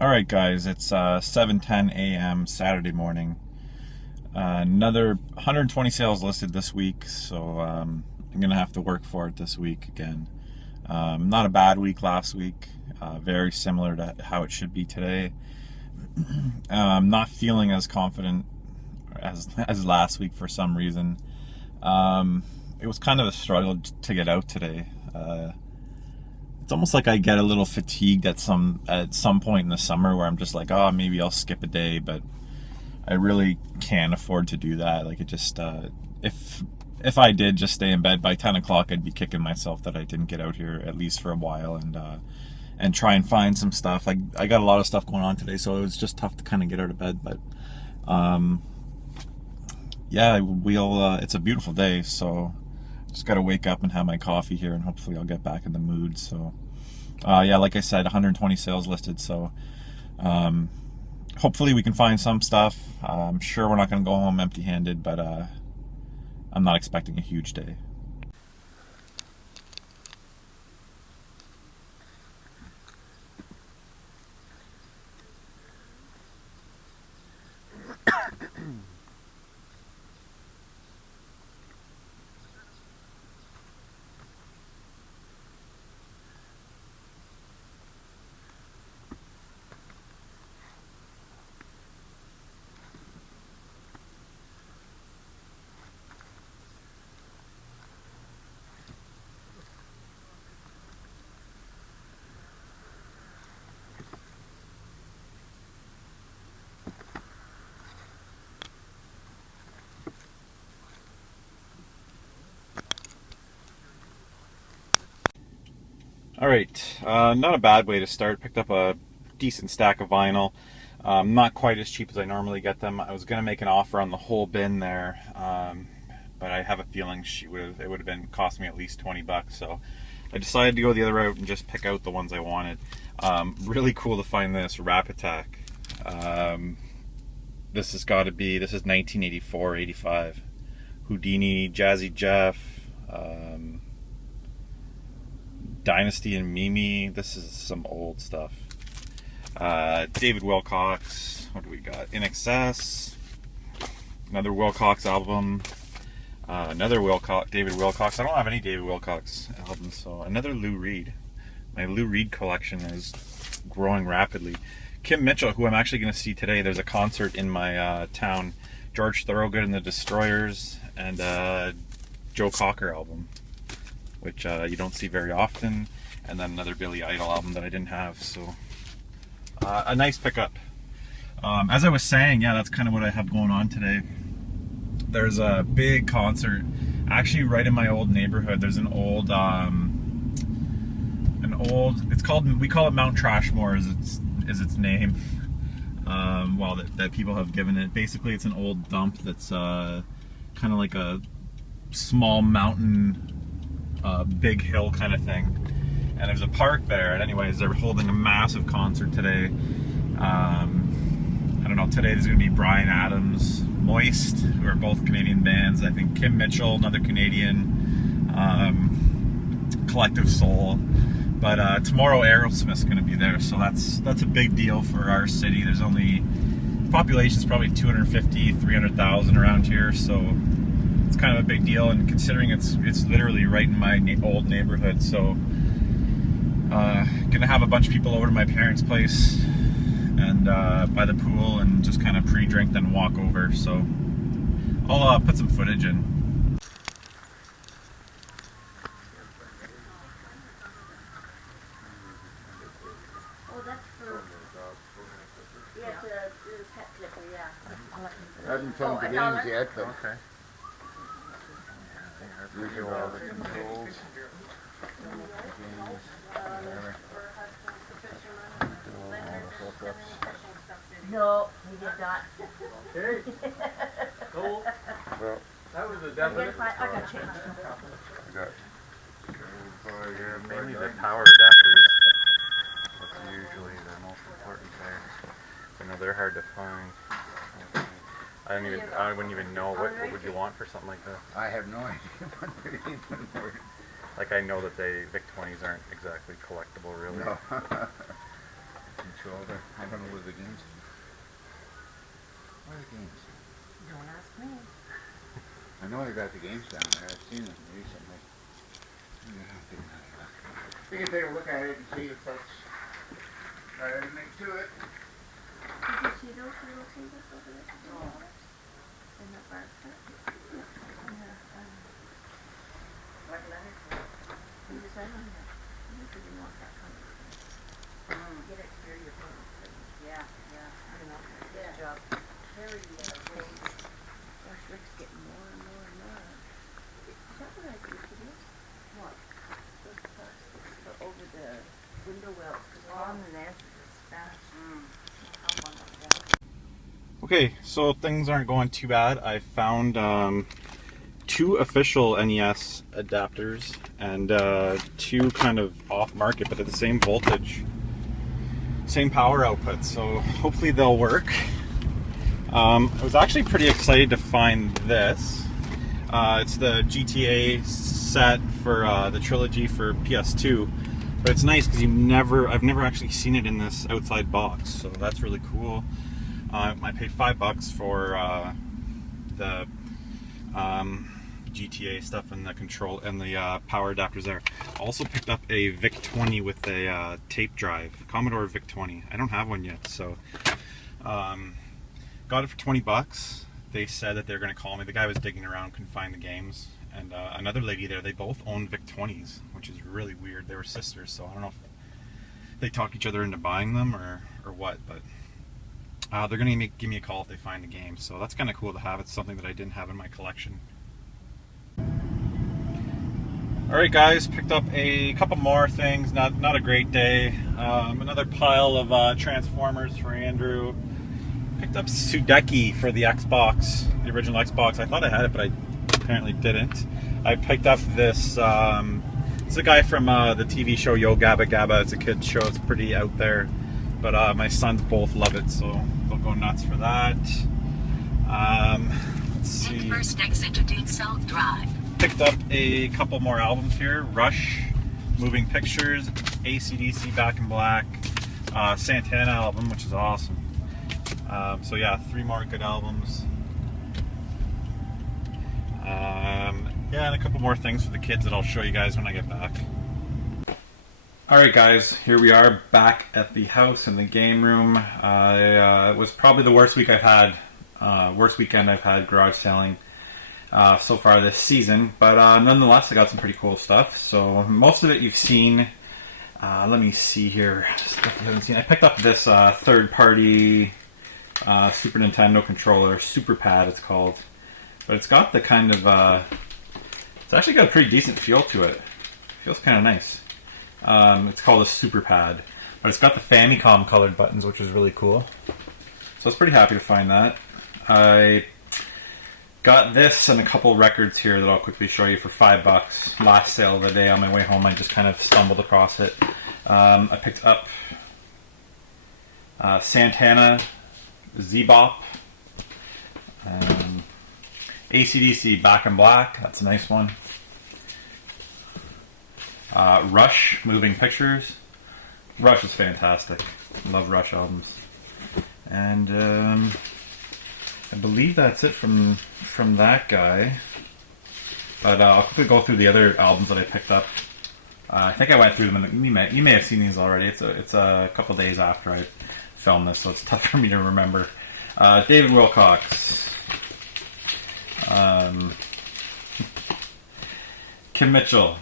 Alright guys, it's 7:10 a.m. Saturday morning. Another 120 sales listed this week, so I'm going to have to work for it this week again. Not a bad week last week, very similar to how it should be today. I'm not feeling as confident as last week for some reason. It was kind of a struggle to get out today. It's almost like I get a little fatigued at some point in the summer where I'm just like, oh, maybe I'll skip a day, but I really can't afford to do that. Like, it just if I did just stay in bed by 10 o'clock, I'd be kicking myself that I didn't get out here at least for a while and try and find some stuff. I got a lot of stuff going on today, so it was just tough to kind of get out of bed. But yeah, it's a beautiful day, so just got to wake up and have my coffee here, and hopefully I'll get back in the mood. So yeah, like I said, 120 sales listed, so hopefully we can find some stuff. I'm sure we're not going to go home empty-handed, but I'm not expecting a huge day. Alright, not a bad way to start. Picked up a decent stack of vinyl. Not quite as cheap as I normally get them. I was going to make an offer on the whole bin there, but I have a feeling it would have been cost me at least 20 bucks. So I decided to go the other route and just pick out the ones I wanted. Really cool to find this Rap Attack. This is 1984, 85. Houdini, Jazzy Jeff, Dynasty and Mimi. This is some old stuff. David Wilcox. What do we got? In Excess. Another Wilcox album. Another David Wilcox. I don't have any David Wilcox albums, so another Lou Reed. My Lou Reed collection is growing rapidly. Kim Mitchell, who I'm actually going to see today. There's a concert in my town. George Thorogood and the Destroyers, and Joe Cocker album, which you don't see very often, and then another Billy Idol album that I didn't have. So a nice pickup. As I was saying, yeah, that's kind of what I have going on today. There's a big concert actually right in my old neighborhood. There's an old we call it Mount Trashmore is its name. Well, that people have given it. Basically, it's an old dump that's kind of like a small mountain, big hill kind of thing, and there's a park there. And anyways, they're holding a massive concert today. I don't know, today there's going to be Bryan Adams, Moist, who are both Canadian bands. I think Kim Mitchell, another Canadian, Collective Soul. But tomorrow Aerosmith's going to be there, so that's a big deal for our city. There's only, population's probably 250, 300,000 around here, so it's kind of a big deal. And considering it's literally right in my old neighborhood, so gonna have a bunch of people over to my parents' place and by the pool and just kind of pre-drink, then walk over. So I'll put some footage in. I haven't turned the games yet, but Okay. usually all the controls. No, we did not. Okay. Cool. Well, That was a I definite. got change. I got Mainly the power adapters. That's usually the most important thing. I know they're hard to find. I wouldn't even know what would you want for something like this. I have no idea what they're even worth. Like I know that Vic-20s aren't exactly collectible, really. No. Controller. I don't know where the games. Where are the games? Don't ask me. I know I got the games down there. I've seen them recently. We can take a look at it and see if that's got anything to it. Did you see those little tables over there? Oh. In the back set? What letter? You design on that. You didn't want that kind of thing. Get exterior photos. Yeah, yeah. I don't know. Good job. Very great. Gosh, Rick's getting more and more and more. Is that what I do to this? What? Those plastics over the window wells. Because on the answer is fast. Okay, so things aren't going too bad. I found 2 official NES adapters and 2 kind of off-market, but at the same voltage, same power output. So hopefully they'll work. I was actually pretty excited to find this. It's the GTA set for the trilogy for PS2, but it's nice because I've never actually seen it in this outside box, so that's really cool. I paid $5 for the GTA stuff and the control and the power adapters there. Also picked up a Vic-20 with a tape drive, Commodore Vic-20. I don't have one yet, so got it for $20. They said that they're going to call me. The guy was digging around, couldn't find the games, and another lady there. They both owned Vic-20s, which is really weird. They were sisters, so I don't know if they talk each other into buying them or what, but. They're going to give me a call if they find the game, so that's kind of cool to have. It's something that I didn't have in my collection. Alright guys, picked up a couple more things. Not a great day. Another pile of Transformers for Andrew. Picked up Sudeki for the Xbox, the original Xbox. I thought I had it, but I apparently didn't. I picked up this, it's a guy from the TV show Yo Gabba Gabba. It's a kid's show, it's pretty out there. But my sons both love it, so they'll go nuts for that. Let's see. First exit to Dude South Drive. Picked up a couple more albums here. Rush, Moving Pictures, AC/DC Back in Black, Santana album, which is awesome. So yeah, 3 more good albums. Yeah, and a couple more things for the kids that I'll show you guys when I get back. Alright guys, here we are back at the house in the game room. It was probably the worst week I've had, worst weekend I've had garage selling so far this season, but nonetheless I got some pretty cool stuff. So most of it you've seen. Let me see here, stuff I haven't seen. I picked up this third-party Super Nintendo controller, Super Pad it's called, but it's got the kind of, it's actually got a pretty decent feel to it. It feels kind of nice. It's called a Super Pad, but it's got the Famicom colored buttons, which is really cool. So I was pretty happy to find that. I got this and a couple records here that I'll quickly show you for $5. Last sale of the day on my way home. I just kind of stumbled across it. I picked up Santana, Z-Bop, AC/DC Back in Black. That's a nice one. Rush, Moving Pictures. Rush is fantastic. Love Rush albums. And I believe that's it from that guy. But I'll quickly go through the other albums that I picked up. I think I went through them. You may have seen these already. It's a couple days after I filmed this, so it's tough for me to remember. David Wilcox. Kim Mitchell.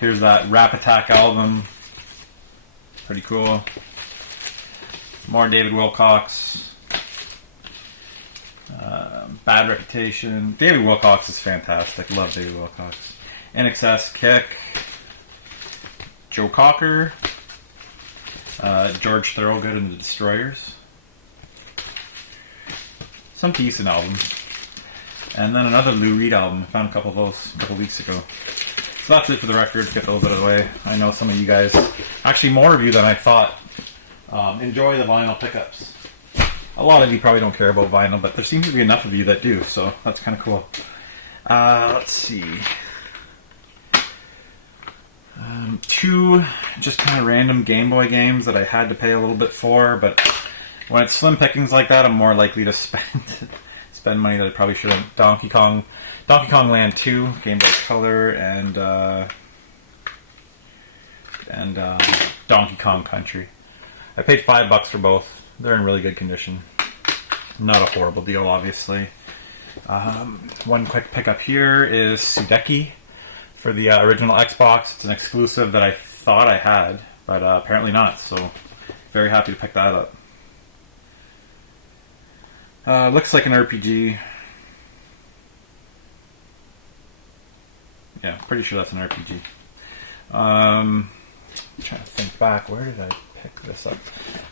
Here's that Rap Attack album. Pretty cool. More David Wilcox. Bad Reputation. David Wilcox is fantastic. Love David Wilcox. NXS Kick. Joe Cocker. George Thorogood and the Destroyers. Some decent albums. And then another Lou Reed album. I found a couple of those a couple weeks ago. So that's it for the record. Get those out of the way. I know some of you guys, actually more of you than I thought, enjoy the vinyl pickups. A lot of you probably don't care about vinyl, but there seems to be enough of you that do, so that's kind of cool. Let's see. Two just kind of random Game Boy games that I had to pay a little bit for, but when it's slim pickings like that, I'm more likely to spend money that I probably shouldn't. Donkey Kong Land 2, Game Boy Color, and Donkey Kong Country. I paid $5 for both. They're in really good condition. Not a horrible deal, obviously. One quick pickup here is Sudeki for the original Xbox. It's an exclusive that I thought I had, but apparently not, so very happy to pick that up. Looks like an RPG. Yeah, pretty sure that's an RPG. I'm trying to think back. Where did I pick this up?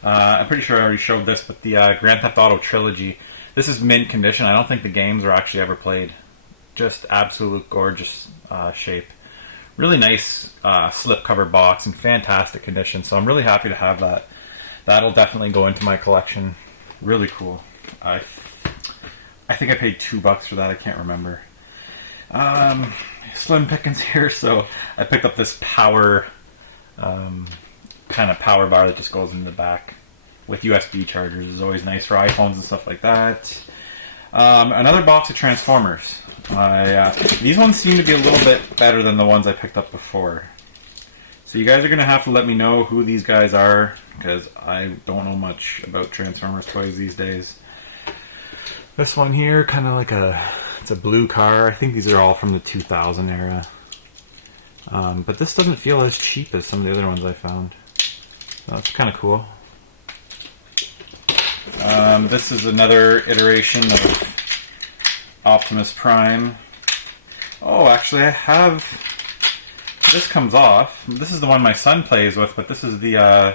I'm pretty sure I already showed this, but the Grand Theft Auto trilogy. This is mint condition. I don't think the games were actually ever played. Just absolute gorgeous shape. Really nice slipcover box in fantastic condition. So I'm really happy to have that. That'll definitely go into my collection. Really cool. I think I paid $2 for that. I can't remember. Slim pickings here, so I picked up this power kind of power bar that just goes in the back with USB chargers. Is always nice for iPhones and stuff like that. Another box of Transformers. These ones seem to be a little bit better than the ones I picked up before. So you guys are going to have to let me know who these guys are, because I don't know much about Transformers toys these days. This one here, kind of like it's a blue car. I think these are all from the 2000 era. But this doesn't feel as cheap as some of the other ones I found. So that's kind of cool. This is another iteration of Optimus Prime. Oh, actually I have... This comes off. This is the one my son plays with, but this is the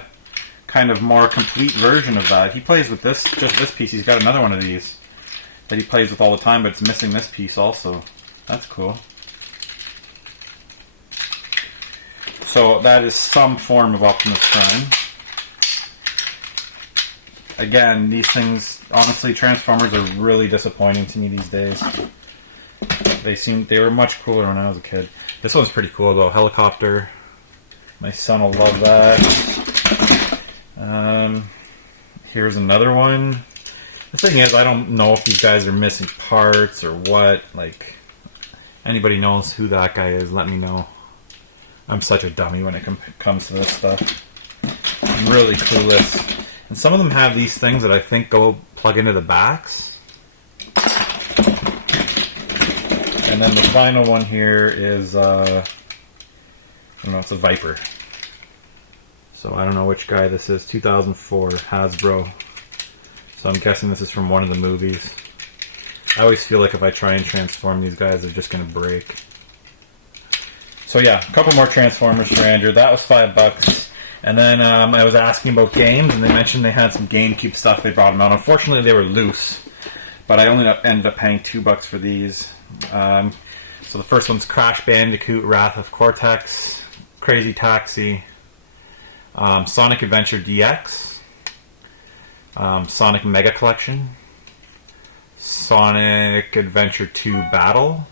kind of more complete version of that. He plays with this, just this piece. He's got another one of these that he plays with all the time, but it's missing this piece also. That's cool. So that is some form of Optimus Prime. Again, these things, honestly, Transformers are really disappointing to me these days. They were much cooler when I was a kid. This one's pretty cool though, helicopter. My son will love that. Here's another one. The thing is, I don't know if these guys are missing parts or what. Like, anybody knows who that guy is, let me know. I'm such a dummy when it comes to this stuff. I'm really clueless. And some of them have these things that I think go plug into the backs. And then the final one here is, I don't know, it's a Viper. So I don't know which guy this is. 2004, Hasbro. So I'm guessing this is from one of the movies. I always feel like if I try and transform these guys, they're just going to break. So yeah, a couple more Transformers for Andrew. That was $5. And then I was asking about games, and they mentioned they had some GameCube stuff they brought them out. Unfortunately, they were loose. But I only ended up paying $2 for these. So the first one's Crash Bandicoot, Wrath of Cortex, Crazy Taxi, Sonic Adventure DX, Sonic Mega Collection, Sonic Adventure 2 Battle,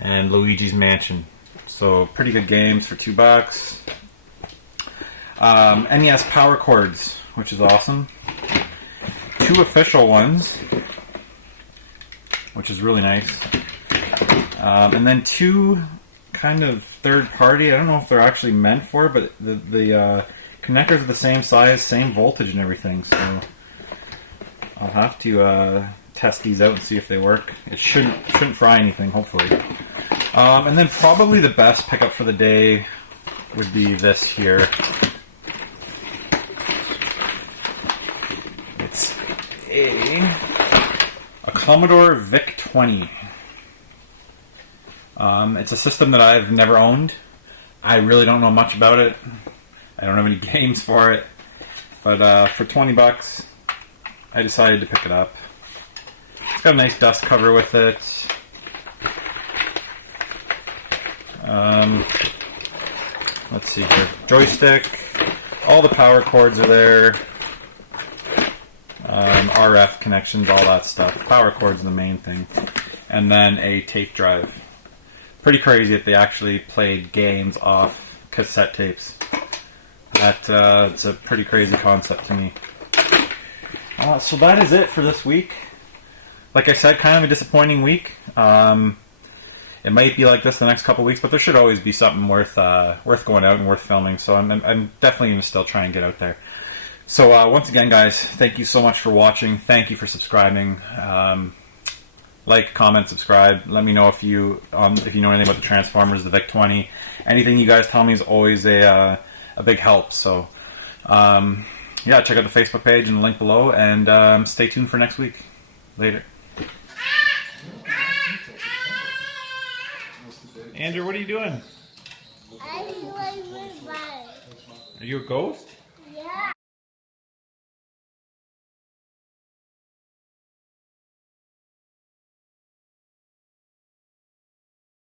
and Luigi's Mansion. So pretty good games for $2. NES Power Chords, which is awesome. 2 official ones, which is really nice. And then 2 kind of third party. I don't know if they're actually meant for it, but the connectors are the same size, same voltage and everything. So I'll have to test these out and see if they work. It shouldn't fry anything, hopefully. And then probably the best pickup for the day would be this here. It's a Commodore Vic-20. It's a system that I've never owned. I really don't know much about it. I don't have any games for it. But for $20, I decided to pick it up. It's got a nice dust cover with it. Let's see here. Joystick, All the power cords are there. RF connections, all that stuff. Power cords are the main thing. And then a tape drive. Pretty crazy that they actually played games off cassette tapes. It's a pretty crazy concept to me. So that is it for this week. Like I said, kind of a disappointing week. It might be like this the next couple weeks, but there should always be something worth going out and worth filming. So I'm definitely going to still try and get out there. So once again, guys, thank you so much for watching. Thank you for subscribing. Like, comment, subscribe. Let me know if you know anything about the Transformers, the Vic-20. Anything you guys tell me is always a big help. So yeah, check out the Facebook page and the link below, and stay tuned for next week. Later. Andrew, what are you doing? I like my body. Are you a ghost?